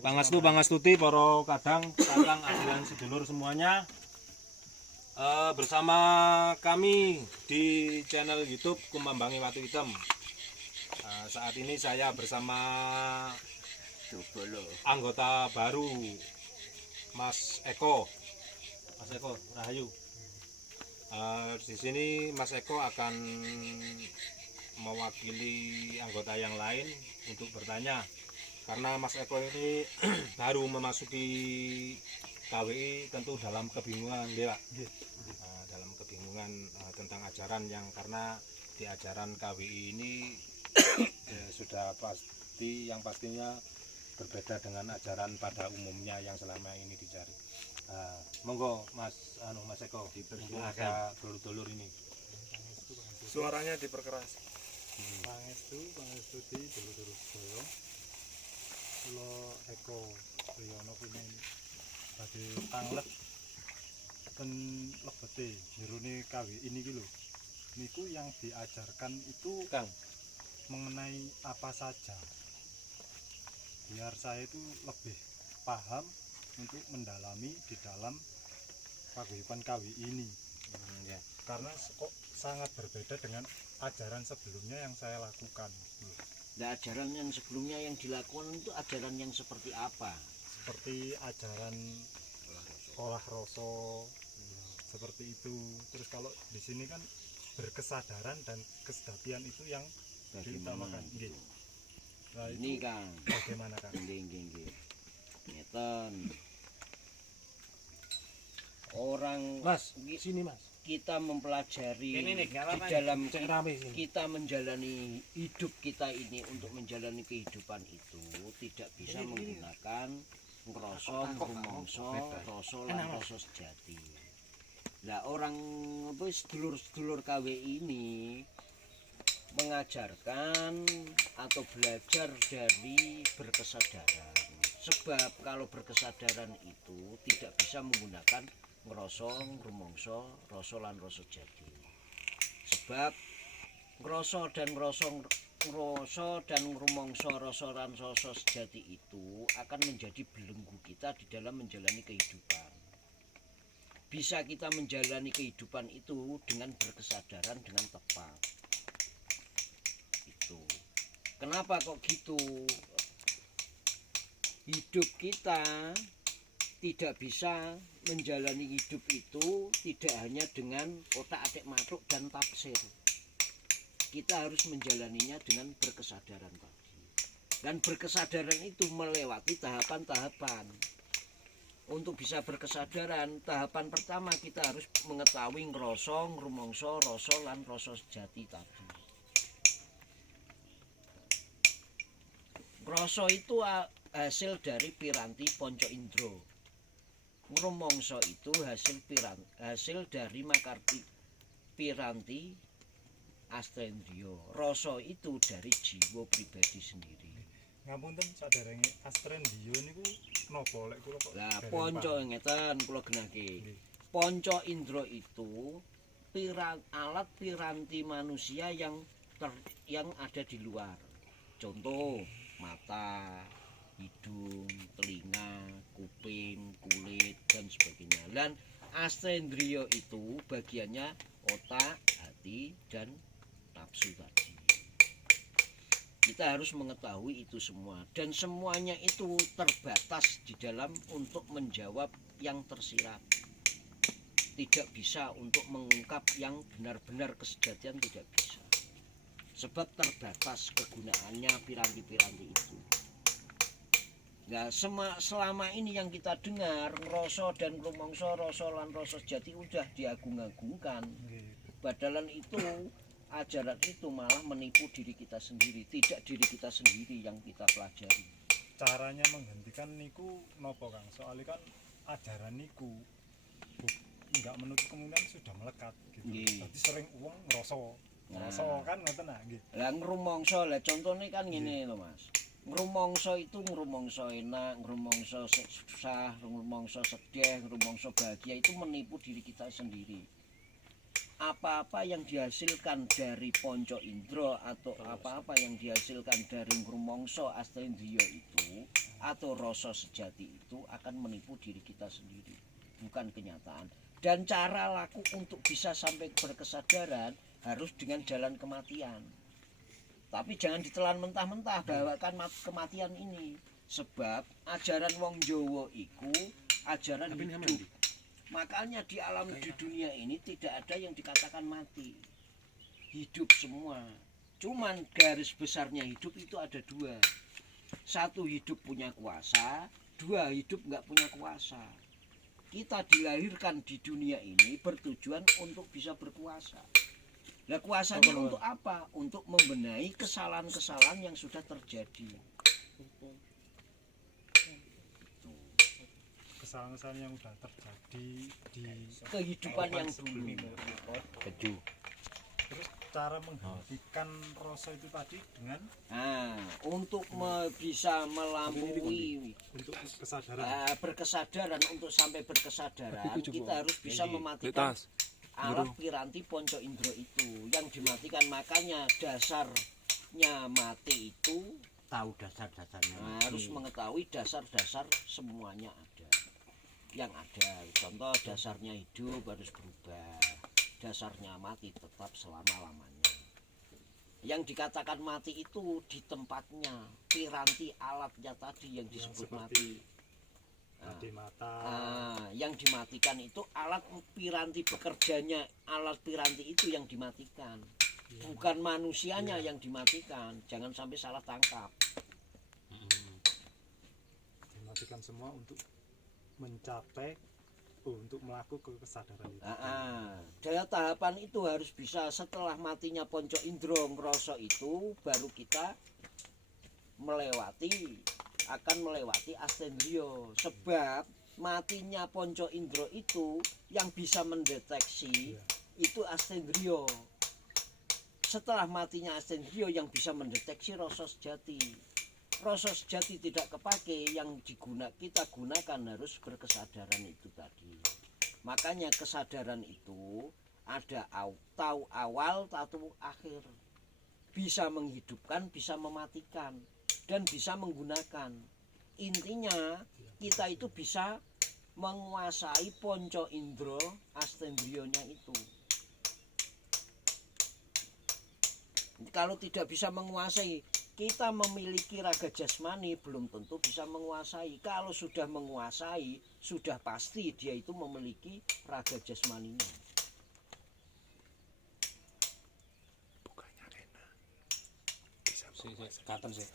Pangastuti para kadang kakang adilan sedulur semuanya. Bersama kami di channel YouTube Kumambangi Watu Hitam. Saat ini saya bersama anggota baru Mas Eko. Mas Eko Rahayu. Di sini Mas Eko akan mewakili anggota yang lain untuk bertanya, karena Mas Eko ini baru memasuki KWI, tentu dalam kebingungan, ya, dalam kebingungan tentang ajaran karena di ajaran KWI ini sudah pastinya berbeda dengan ajaran pada umumnya yang selama ini dicari. Monggo Mas Eko dipersilakan dulur-dulur ini. Suaranya diperkeras. Pangestu dulur-dulur sedaya. Kula Eko Priyono kene badhe tanglet ten lebete jerone KWI niki lho. Niku yang diajarkan itu Kang, mengenai apa saja. Biar saya itu lebih paham untuk mendalami di dalam paguyuban KWI ini. Ya. Karena kok sangat berbeda dengan ajaran sebelumnya yang saya lakukan. Nah, ajaran yang sebelumnya yang dilakukan itu ajaran yang seperti apa? Seperti ajaran olah rasa, seperti itu. Terus kalau di sini kan berkesadaran dan kesejatian itu yang diutamakan. Gitu. Nah, Ini itu Kang, bagaimana Kang? nggih. Ngeten. Orang Mas, sini Mas. kita mempelajari Ini nih, di dalam Cek rame sini. kita menjalani hidup kita ini, untuk menjalani kehidupan itu tidak bisa menggunakan ngrasa, rumangsa, rasa lan rasa sejati. Lah orang sedulur-sedulur KWI ini mengajarkan atau belajar dari berkesadaran. Sebab kalau berkesadaran itu tidak bisa menggunakan ngrasa, rumangsa, rasa lan rasa jati. Sebab ngrasa dan rumangsa, rasa lan rasa sejati itu akan menjadi belenggu kita di dalam menjalani kehidupan. Bisa kita menjalani kehidupan itu dengan berkesadaran, dengan tepat. Itu. Kenapa kok gitu? Hidup kita tidak bisa menjalani hidup itu tidak hanya dengan otak-atik matuk dan tafsir. Kita harus menjalaninya dengan berkesadaran tadi. Dan berkesadaran itu melewati tahapan-tahapan. Untuk bisa berkesadaran, tahapan pertama kita harus mengetahui ngrasa, rumangsa, rasa lan rasa sejati tadi. Ngrasa itu hasil dari piranti panca indra. Rumangsa itu hasil dari makarti piranti astrendriya. Rasa itu dari jiwa pribadi sendiri. Ngapunten saderenge Astrendio niku napa lek kula kok. Lah panca ngeten kula genahke. Panca indra itu alat piranti manusia yang ada di luar. Contoh mata, hidung, telinga, kuping, kulit, dan sebagainya. Dan astrendriya itu bagiannya otak, hati, dan nafsu tadi. Kita harus mengetahui itu semua. Dan semuanya itu terbatas di dalam untuk menjawab yang tersirat. Tidak bisa untuk mengungkap yang benar-benar kesejatian, tidak bisa. Sebab terbatas kegunaannya piranti-piranti itu. Nah, selama ini yang kita dengar ngrasa dan rumangsa, rasa lan rasa sejati udah diagung-agungkan. Padahal itu ajaran itu malah menipu diri kita sendiri, tidak diri kita sendiri yang kita pelajari. Caranya menghentikan niku napa Kang? Soalnya kan ajaran niku enggak menutup kemungkinan sudah melekat gitu. Jadi sering uang ngrasa kan ngoten nah nggih. Lah ngrumangsa, lah contone kan ngene lho Mas. Ngrumangsa itu ngrumangsa enak, ngrumangsa susah, ngrumangsa sedih, ngrumangsa bahagia itu menipu diri kita sendiri. Apa-apa yang dihasilkan dari panca indra atau apa-apa yang dihasilkan dari ngrumangsa astrendriya itu atau rasa sejati itu akan menipu diri kita sendiri, bukan kenyataan. Dan cara laku untuk bisa sampai berkesadaran harus dengan jalan kematian. Tapi jangan ditelan mentah-mentah bawakan kematian ini. Sebab ajaran wong Jawa iku ajaran hidup. Makanya di alam di dunia ini tidak ada yang dikatakan mati. Hidup semua. Cuman garis besarnya hidup itu ada dua. Satu, hidup punya kuasa. Dua, hidup nggak punya kuasa. Kita dilahirkan di dunia ini bertujuan untuk bisa berkuasa. Nah, kuasanya untuk apa? Untuk membenahi kesalahan-kesalahan yang sudah terjadi. Kesalahan-kesalahan yang sudah terjadi di Kehidupan yang dulu. Keju. terus cara menghentikan rasa itu tadi dengan Nah, untuk bisa melampaui untuk kesadaran. berkesadaran, untuk sampai berkesadaran kita harus bisa mematikan alat piranti ponco indro itu yang dimatikan. Makanya dasarnya mati itu tahu dasar-dasarnya. Harus mengetahui dasar-dasar semuanya ada. Yang ada contoh dasarnya hidup harus berubah, dasarnya mati tetap selama-lamanya. Yang dikatakan mati itu di tempatnya, piranti alatnya tadi yang disebut mati. Tadi mata. Yang dimatikan itu alat piranti bekerjanya, alat piranti itu yang dimatikan, bukan manusianya yang dimatikan. Jangan sampai salah tangkap. Dimatikan semua untuk mencapai untuk melakukan kesadaran itu. Daya tahapan itu harus bisa setelah matinya ponco indro ngeroso itu, baru kita akan melewati astendrio. Sebab matinya ponco indro itu yang bisa mendeteksi itu astendrio. Setelah matinya astendrio yang bisa mendeteksi rasa sejati. Rasa sejati tidak kepake, yang kita gunakan harus berkesadaran itu tadi. Makanya kesadaran itu ada tahu awal, tahu akhir. Bisa menghidupkan, bisa mematikan, dan bisa menggunakan. Intinya kita itu bisa menguasai ponco indro astendrionya itu. Kalau tidak bisa menguasai, kita memiliki raga jasmani belum tentu bisa menguasai. Kalau sudah menguasai, sudah pasti dia itu memiliki raga jasmaninya. Bukanya enak. Bisa kapan sih?